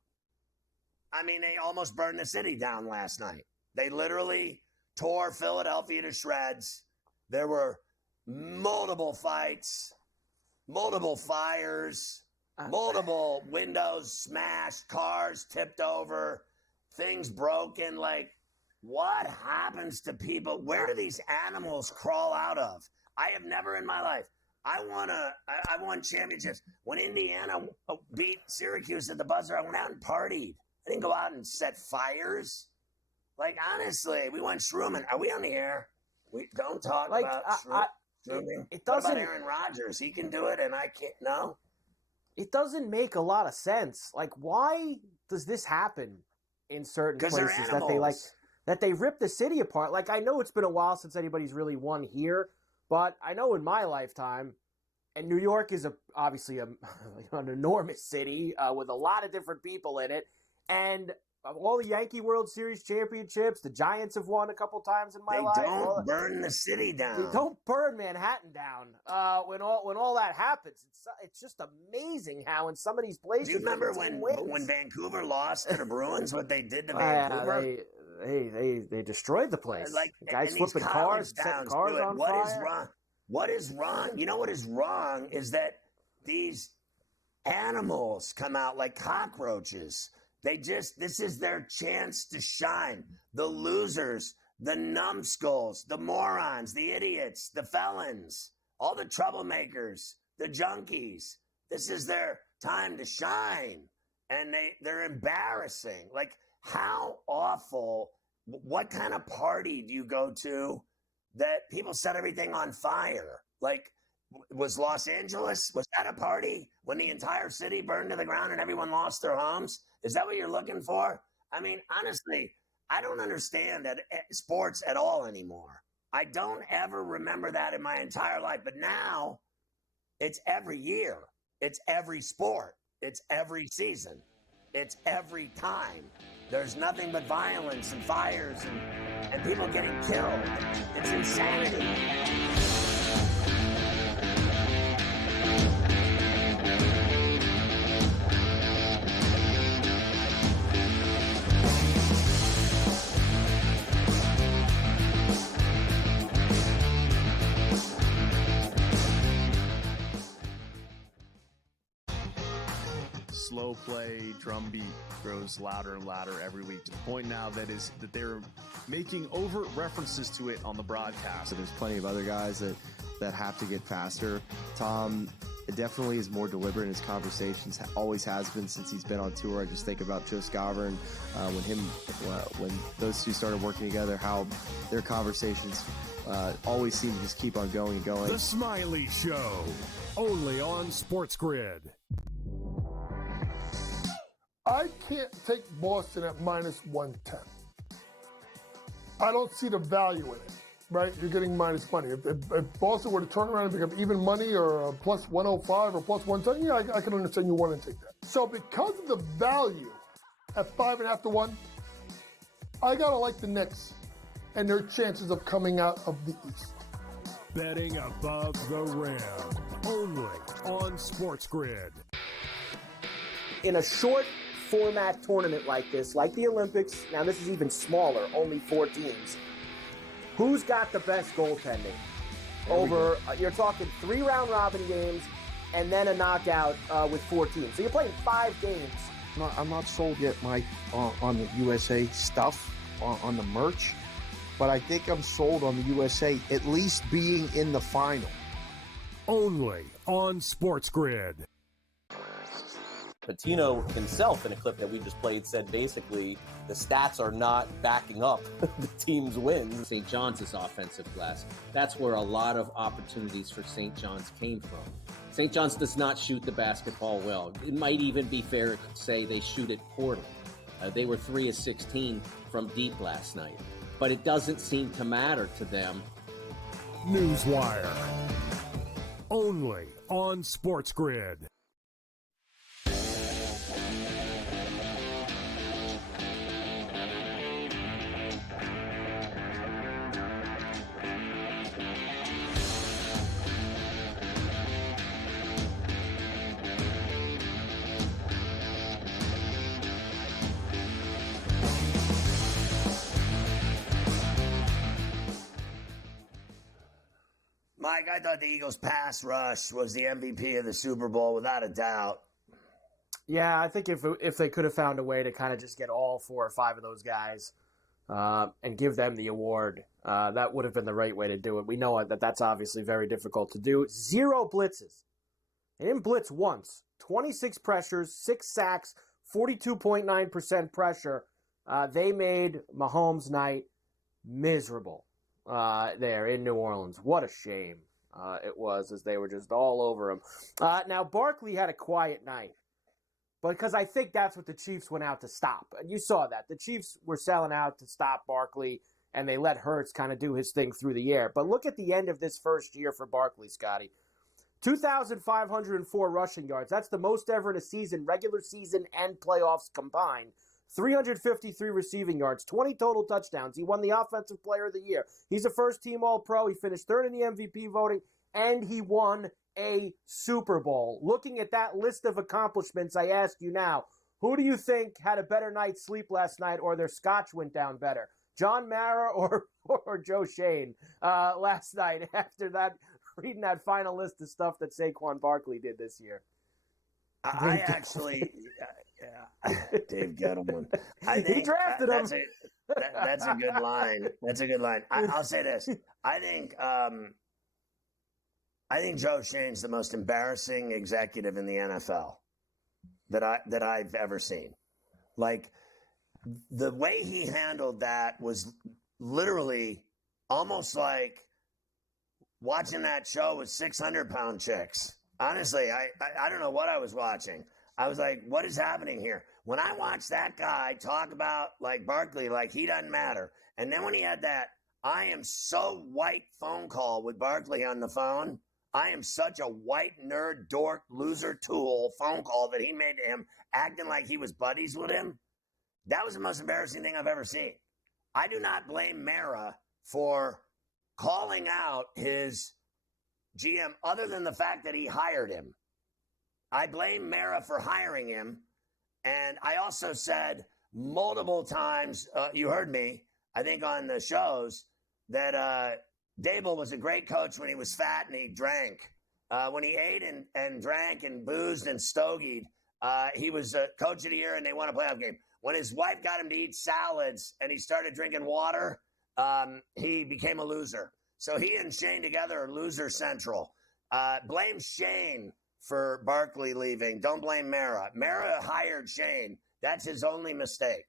I mean, they almost burned the city down last night. They literally tore Philadelphia to shreds. There were multiple fights, multiple fires, multiple windows smashed, cars tipped over, things broken. Like, what happens to people? Where do these animals crawl out of? I have never in my life. I won championships. When Indiana beat Syracuse at the buzzer, I went out and partied. I didn't go out and set fires. Like, honestly, we went shrooming. Are we on the air? We don't talk about shrooming. It doesn't. What about Aaron Rodgers? He can do it, and I can't. No. It doesn't make a lot of sense. Like, why does this happen in certain places that they rip the city apart? Like, I know it's been a while since anybody's really won here, but I know in my lifetime, and New York is obviously an enormous city with a lot of different people in it, and all the Yankee World Series championships, the Giants have won a couple times in my life. They don't burn the city down. They don't burn Manhattan down. When all that happens, it's just amazing how in some of these places. Do you remember when Vancouver lost to the Bruins? What they did to Vancouver? They destroyed the place. Like, guys flipping cars, setting cars on fire. What is wrong? What is wrong? You know what is wrong is that these animals come out like cockroaches. This is their chance to shine. The losers, the numbskulls, the morons, the idiots, the felons, all the troublemakers, the junkies. This is their time to shine. And they're embarrassing. Like, how awful, what kind of party do you go to that people set everything on fire? Like, was Los Angeles, was that a party when the entire city burned to the ground and everyone lost their homes? Is that what you're looking for? I mean, honestly, I don't understand sports at all anymore. I don't ever remember that in my entire life. But now it's every year. It's every sport. It's every season. It's every time. There's nothing but violence and fires and people getting killed. It's insanity. Slow play, drum beat grows louder and louder every week to the point now that they're making overt references to it on the broadcast. So there's plenty of other guys that have to get faster. Tom It definitely is more deliberate in his conversations. Always has been since he's been on tour. I just think about Joe Scover and when those two started working together, how their conversations always seem to just keep on going and going. The Smiley Show, only on SportsGrid. I can't take Boston at minus 110. I don't see the value in it, right? You're getting minus money. If Boston were to turn around and become even money or plus 105 or plus 110, yeah, I can understand you want to take that. So because of the value at 5.5 to 1, I got to like the Knicks and their chances of coming out of the East. Betting above the rim, only on SportsGrid. In a short format tournament like this, like the Olympics, now this is even smaller, only 4 teams. Who's got the best goaltending? Over, you're talking 3 round robin games and then a knockout with 4 teams. So you're playing 5 games. I'm not sold yet, Mike, on the USA stuff, on the merch, but I think I'm sold on the USA at least being in the final. Only on SportsGrid. Patino himself, in a clip that we just played, said basically the stats are not backing up the team's wins. St. John's is offensive glass. That's where a lot of opportunities for St. John's came from. St. John's does not shoot the basketball well. It might even be fair to say they shoot it poorly. They were 3 of 16 from deep last night. But it doesn't seem to matter to them. Newswire. Only on SportsGrid. Mike, I thought the Eagles' pass rush was the MVP of the Super Bowl without a doubt. Yeah, I think if they could have found a way to kind of just get all 4 or 5 of those guys and give them the award, that would have been the right way to do it. We know that that's obviously very difficult to do. 0 blitzes. They didn't blitz once. 26 pressures, 6 sacks, 42.9% pressure. They made Mahomes' night miserable there in New Orleans. What a shame it was, as they were just all over him. Now, Barkley had a quiet night, because I think that's what the Chiefs went out to stop. And you saw that. The Chiefs were selling out to stop Barkley, and they let Hurts kind of do his thing through the air. But look at the end of this first year for Barkley, Scotty. 2,504 rushing yards. That's the most ever in a season, regular season and playoffs combined. 353 receiving yards, 20 total touchdowns. He won the Offensive Player of the Year. He's a first-team All-Pro. He finished 3rd in the MVP voting, and he won a Super Bowl. Looking at that list of accomplishments, I ask you now, who do you think had a better night's sleep last night, or their scotch went down better? John Mara or Joe Shane last night after that, reading that final list of stuff that Saquon Barkley did this year? I actually... Dave Gettleman. I think he drafted him. That's a good line. That's a good line. I'll say this. I think Joe Shane's the most embarrassing executive in the NFL that I've ever seen. Like, the way he handled that was literally almost like watching that show with 600-pound chicks. Honestly, I don't know what I was watching. I was like, what is happening here? When I watched that guy talk about, like, Barkley, like he doesn't matter. And then when he had that I am so white phone call with Barkley on the phone, I am such a white nerd, dork, loser, tool phone call that he made to him, acting like he was buddies with him, that was the most embarrassing thing I've ever seen. I do not blame Mara for calling out his GM other than the fact that he hired him. I blame Mara for hiring him. And I also said multiple times, you heard me, I think on the shows, that Dable was a great coach when he was fat and he drank. When he ate and drank and boozed and stogied, he was a coach of the year and they won a playoff game. When his wife got him to eat salads and he started drinking water, he became a loser. So he and Shane together are loser central. Blame Shane for Barkley leaving. Don't blame Mara. Mara hired Shane. That's his only mistake.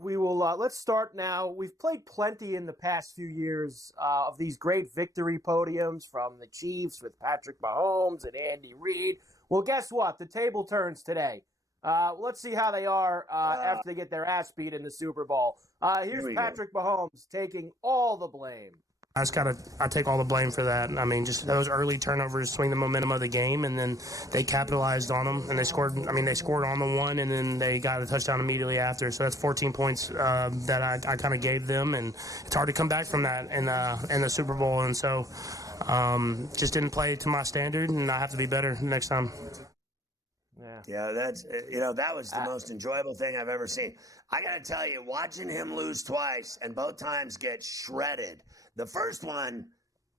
We will. Let's start now. We've played plenty in the past few years of these great victory podiums from the Chiefs with Patrick Mahomes and Andy Reid. Well, guess what? The table turns today. Let's see how they are after they get their ass beat in the Super Bowl. Here's Patrick Mahomes taking all the blame. I take all the blame for that. I mean, just those early turnovers swing the momentum of the game, and then they capitalized on them, and they scored. I mean, they scored on the one, and then they got a touchdown immediately after. So that's 14 points that I kind of gave them, and it's hard to come back from that in the Super Bowl. And so just didn't play to my standard, and I have to be better next time. Yeah, that's that was the most enjoyable thing I've ever seen. I got to tell you, watching him lose twice and both times get shredded. The first one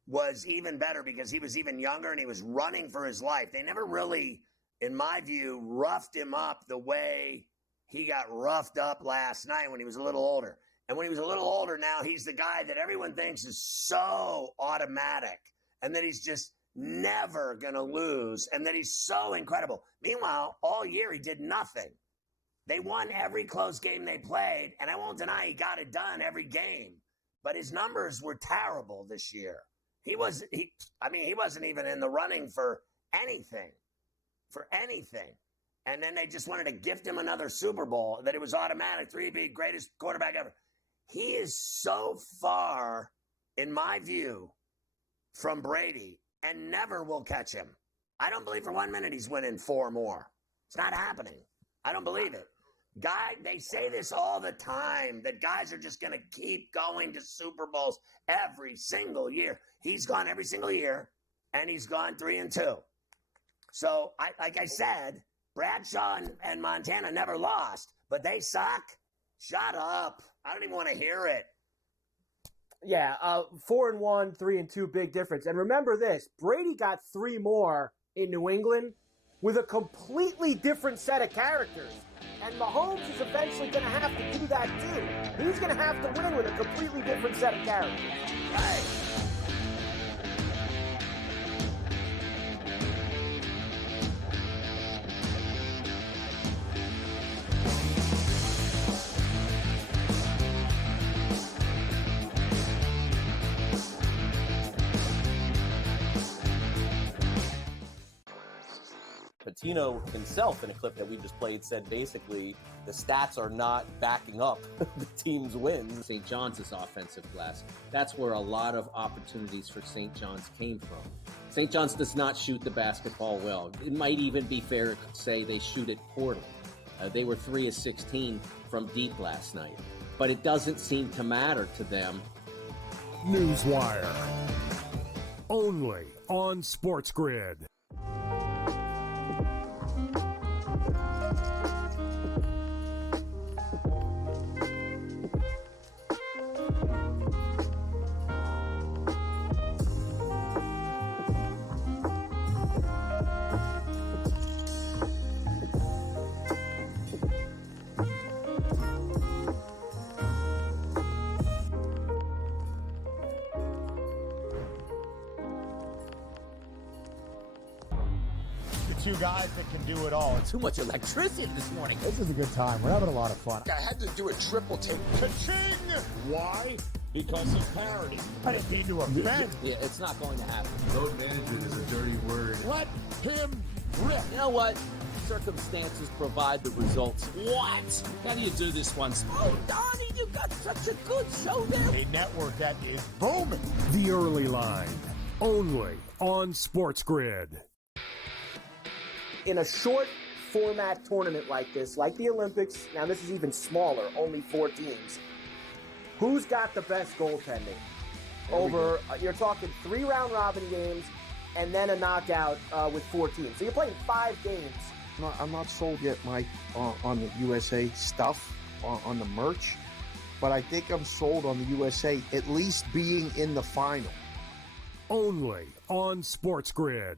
was even better because he was even younger and he was running for his life. They never really, in my view, roughed him up the way he got roughed up last night when he was a little older. And when he was a little older now, he's the guy that everyone thinks is so automatic and that he's just never going to lose and that he's so incredible. Meanwhile, all year he did nothing. They won every close game they played, and I won't deny he got it done every game. But his numbers were terrible this year. He wasn't even in the running for anything. And then they just wanted to gift him another Super Bowl, that it was automatic, 3-beat, greatest quarterback ever. He is so far, in my view, from Brady, and never will catch him. I don't believe for 1 minute he's winning 4 more. It's not happening. I don't believe it. They say this all the time, that guys are just going to keep going to Super Bowls every single year. He's gone every single year, and he's gone 3-2. So, like I said, Bradshaw and Montana never lost, but they suck. Shut up. I don't even want to hear it. Yeah, 4-1, 3-2, big difference. And remember this, Brady got 3 more in New England with a completely different set of characters. And Mahomes is eventually going to have to do that too. He's going to have to win with a completely different set of characters. Right. Patino himself, in a clip that we just played, said basically the stats are not backing up the team's wins. St. John's is offensive glass. That's where a lot of opportunities for St. John's came from. St. John's does not shoot the basketball well. It might even be fair to say they shoot it poorly. They were 3 of 16 from deep last night. But it doesn't seem to matter to them. Newswire. Only on SportsGrid. Two guys that can do it all. Too much electricity this morning. This is a good time. We're having a lot of fun. I had to do a triple take. Ka-ching! Why? Because of parity. I didn't mean to offend. Yeah, it's not going to happen. Load management is a dirty word. Let him rip. You know what? Circumstances provide the results. What? How do you do this one? Oh, Donnie, you got such a good show there. A network that is booming. The Early Line. Only on SportsGrid. In a short format tournament like this, like the Olympics, now this is even smaller, only 4 teams, who's got the best goaltending? Over, you're talking 3 round robin games and then a knockout with 4 teams. So you're playing 5 games. I'm not sold yet, Mike, on the USA stuff, on the merch, but I think I'm sold on the USA at least being in the final. Only on SportsGrid.